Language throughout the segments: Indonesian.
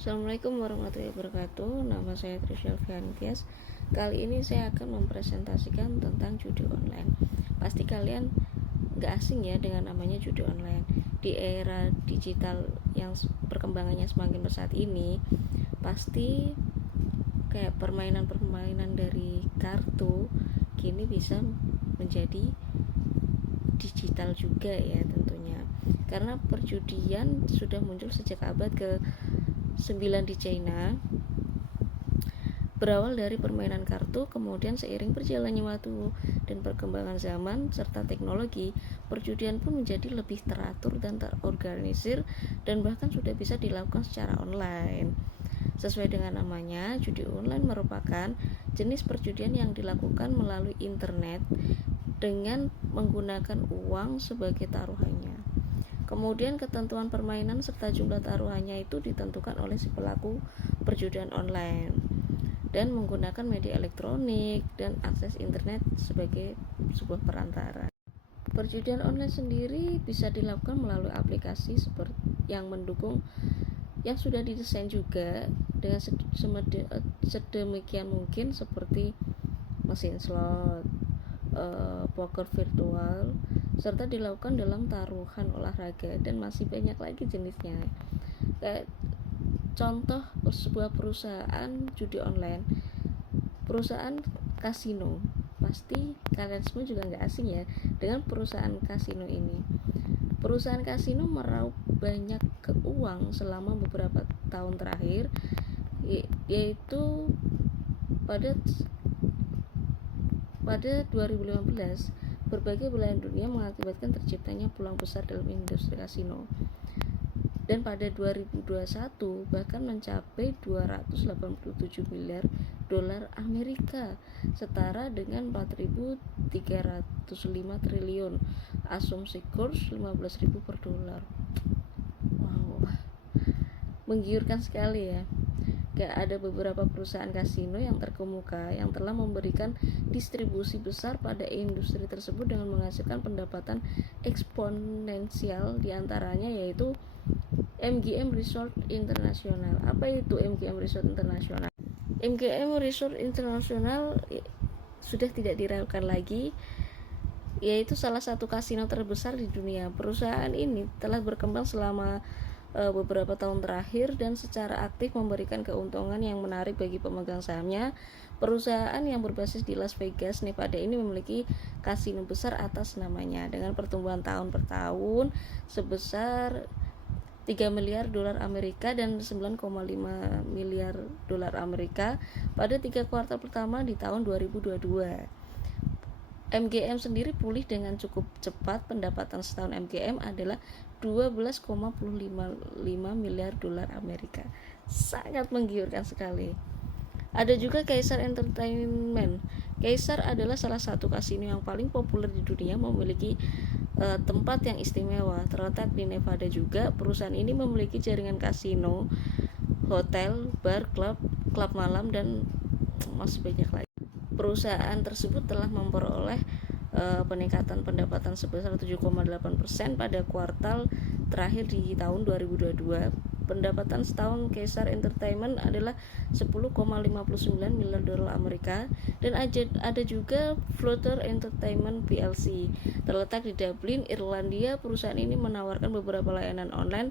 Assalamualaikum warahmatullahi wabarakatuh. Nama saya Trisha Alfiantias. Kali ini saya akan mempresentasikan tentang judi online. Pasti kalian gak asing ya dengan namanya judi online. Di era digital yang perkembangannya semakin pesat ini, pasti kayak permainan-permainan dari kartu kini bisa menjadi digital juga ya tentunya. Karena perjudian sudah muncul sejak abad ke-9 di China, berawal dari permainan kartu. Kemudian seiring berjalannya waktu dan perkembangan zaman serta teknologi, perjudian pun menjadi lebih teratur dan terorganisir dan bahkan sudah bisa dilakukan secara online. Sesuai dengan namanya, judi online merupakan jenis perjudian yang dilakukan melalui internet dengan menggunakan uang sebagai taruhannya. Kemudian ketentuan permainan serta jumlah taruhannya itu ditentukan oleh si pelaku perjudian online dan menggunakan media elektronik dan akses internet sebagai sebuah perantara. Perjudian online sendiri bisa dilakukan melalui aplikasi seperti yang mendukung yang sudah didesain juga dengan sedemikian mungkin seperti mesin slot, poker virtual, serta dilakukan dalam taruhan olahraga dan masih banyak lagi jenisnya. Kayak contoh sebuah perusahaan judi online, perusahaan kasino. Pasti kalian semua juga nggak asing ya dengan perusahaan kasino ini. Perusahaan kasino meraup banyak keuang selama beberapa tahun terakhir, yaitu pada 2015 berbagai belahan dunia mengakibatkan terciptanya peluang besar dalam industri kasino. Dan pada 2021 bahkan mencapai 287 miliar dolar Amerika, setara dengan 4.305 triliun, asumsi kurs 15.000 per dolar. Wow, menggiurkan sekali ya. Kayak ada beberapa perusahaan kasino yang terkemuka yang telah memberikan distribusi besar pada industri tersebut dengan menghasilkan pendapatan eksponensial, diantaranya yaitu MGM Resort International. Apa itu MGM Resort International? MGM Resort International sudah tidak diragukan lagi, yaitu salah satu kasino terbesar di dunia. Perusahaan ini telah berkembang selama beberapa tahun terakhir dan secara aktif memberikan keuntungan yang menarik bagi pemegang sahamnya. Perusahaan yang berbasis di Las Vegas, Nevada ini memiliki kasino besar atas namanya dengan pertumbuhan tahun per tahun sebesar 3 miliar dolar Amerika dan 9,5 miliar dolar Amerika pada 3 kuartal pertama di tahun 2022. MGM sendiri pulih dengan cukup cepat. Pendapatan setahun MGM adalah 12,55 miliar dolar Amerika. Sangat menggiurkan sekali. Ada juga Caesars Entertainment. Caesars adalah salah satu kasino yang paling populer di dunia, memiliki tempat yang istimewa, terletak di Nevada juga. Perusahaan ini memiliki jaringan kasino, hotel, bar, klub malam, dan masih banyak lagi. Perusahaan tersebut telah memperoleh peningkatan pendapatan sebesar 7,8% pada kuartal terakhir di tahun 2022. Pendapatan setahun Caesars Entertainment adalah 10,59 miliar dolar Amerika. Dan ada juga Flutter Entertainment PLC, terletak di Dublin, Irlandia. Perusahaan ini menawarkan beberapa layanan online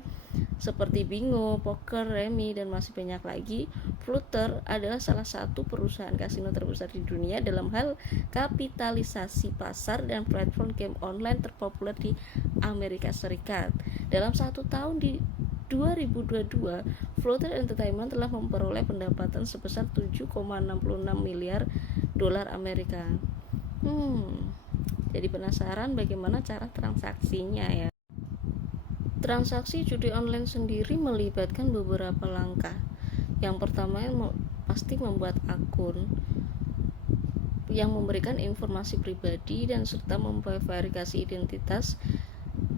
seperti bingo, poker, remi, dan masih banyak lagi. Flutter adalah salah satu perusahaan kasino terbesar di dunia dalam hal kapitalisasi pasar dan platform game online terpopuler di Amerika Serikat. Dalam satu tahun di 2022, Flutter Entertainment telah memperoleh pendapatan sebesar 7,66 miliar dolar Amerika. Jadi penasaran bagaimana cara transaksinya ya. Transaksi judi online sendiri melibatkan beberapa langkah. Yang pertama pasti membuat akun yang memberikan informasi pribadi dan serta memverifikasi identitas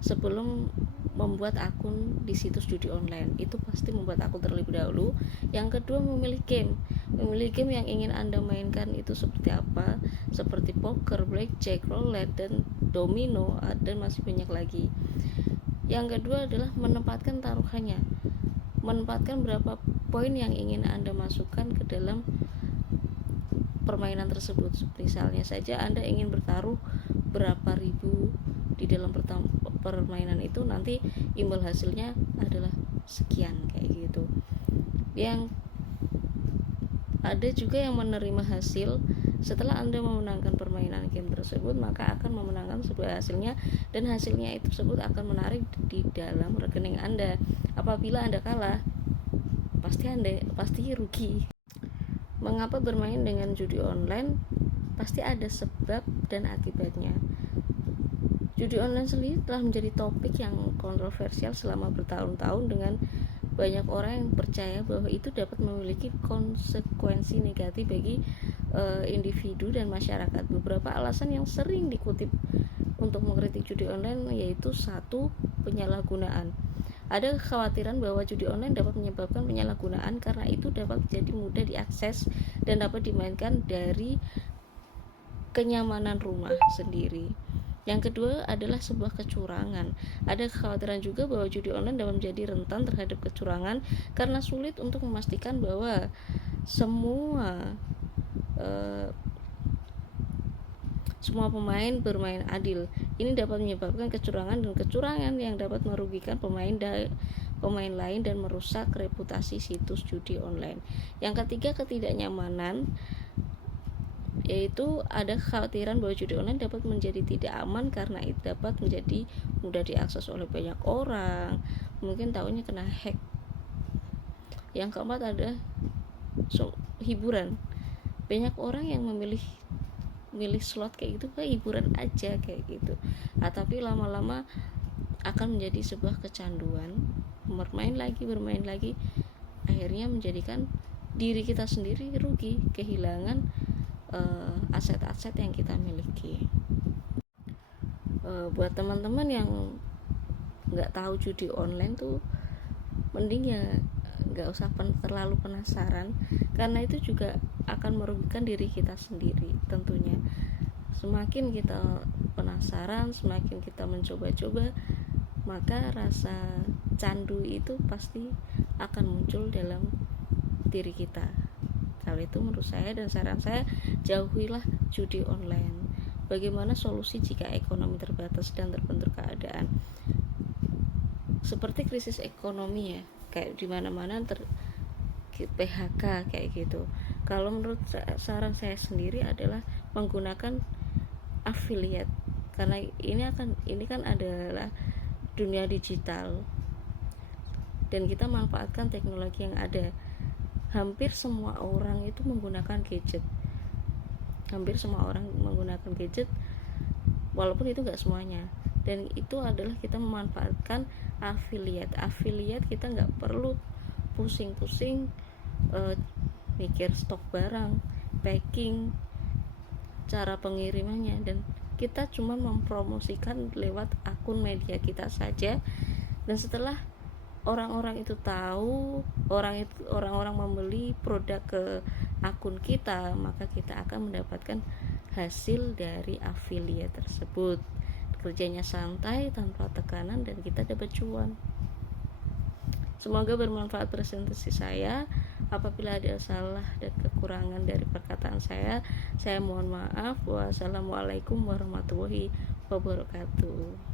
sebelum membuat akun di situs judi online. Itu pasti membuat akun terlebih dahulu. Yang kedua, memilih game yang ingin Anda mainkan itu seperti apa, seperti poker, blackjack, roulette, dan domino, dan masih banyak lagi. Yang kedua adalah menempatkan taruhannya. Manfaatkan berapa poin yang ingin Anda masukkan ke dalam permainan tersebut. Misalnya saja Anda ingin bertaruh berapa ribu di dalam permainan itu, nanti imbal hasilnya adalah sekian kayak gitu. Yang ada juga yang menerima hasil setelah Anda memenangkan permainan game tersebut, maka akan memenangkan sebuah hasilnya, dan hasilnya itu tersebut akan menarik di dalam rekening Anda. Apabila Anda kalah, pasti rugi. Mengapa bermain dengan judi online? Pasti ada sebab dan akibatnya. Judi online sendiri telah menjadi topik yang kontroversial selama bertahun-tahun, dengan banyak orang yang percaya bahwa itu dapat memiliki konsekuensi negatif bagi individu dan masyarakat. Beberapa alasan yang sering dikutip untuk mengkritik judi online yaitu: 1. Penyalahgunaan. Ada kekhawatiran bahwa judi online dapat menyebabkan penyalahgunaan karena itu dapat jadi mudah diakses dan dapat dimainkan dari kenyamanan rumah sendiri. Yang kedua adalah sebuah kecurangan. Ada kekhawatiran juga bahwa judi online dapat menjadi rentan terhadap kecurangan karena sulit untuk memastikan bahwa semua pemain bermain adil. Ini dapat menyebabkan kecurangan yang dapat merugikan pemain lain dan merusak reputasi situs judi online. Yang ketiga, ketidaknyamanan, yaitu ada kekhawatiran bahwa judi online dapat menjadi tidak aman karena itu dapat menjadi mudah diakses oleh banyak orang, mungkin tahunya kena hack. Yang keempat ada hiburan. Banyak orang yang memilih slot kayak gitu kayak hiburan aja kayak gitu, tapi lama-lama akan menjadi sebuah kecanduan, bermain lagi, akhirnya menjadikan diri kita sendiri rugi, kehilangan aset-aset yang kita miliki. Buat teman-teman yang nggak tahu judi online tuh, mending ya nggak usah terlalu penasaran, karena itu juga akan merugikan diri kita sendiri tentunya. Semakin kita penasaran, semakin kita mencoba-coba, maka rasa candu itu pasti akan muncul dalam diri kita. Kalau itu menurut saya dan saran saya, jauhilah judi online. Bagaimana solusi jika ekonomi terbatas dan terbentur keadaan seperti krisis ekonomi ya, kayak di mana-mana PHK kayak gitu? Kalau menurut saran saya sendiri adalah menggunakan affiliate, karena ini kan adalah dunia digital dan kita manfaatkan teknologi yang ada. Hampir semua orang itu menggunakan gadget. Walaupun itu nggak semuanya. Dan itu adalah kita memanfaatkan affiliate. Kita nggak perlu pusing-pusing mikir stok barang, packing, cara pengirimannya, dan kita cuma mempromosikan lewat akun media kita saja. Dan setelah orang-orang itu tahu, orang-orang membeli produk ke akun kita, maka kita akan mendapatkan hasil dari affiliate tersebut. Kerjanya santai, tanpa tekanan, dan kita dapat cuan. Semoga bermanfaat presentasi saya. Apabila ada salah dan kekurangan dari perkataan saya mohon maaf. Wassalamualaikum warahmatullahi wabarakatuh.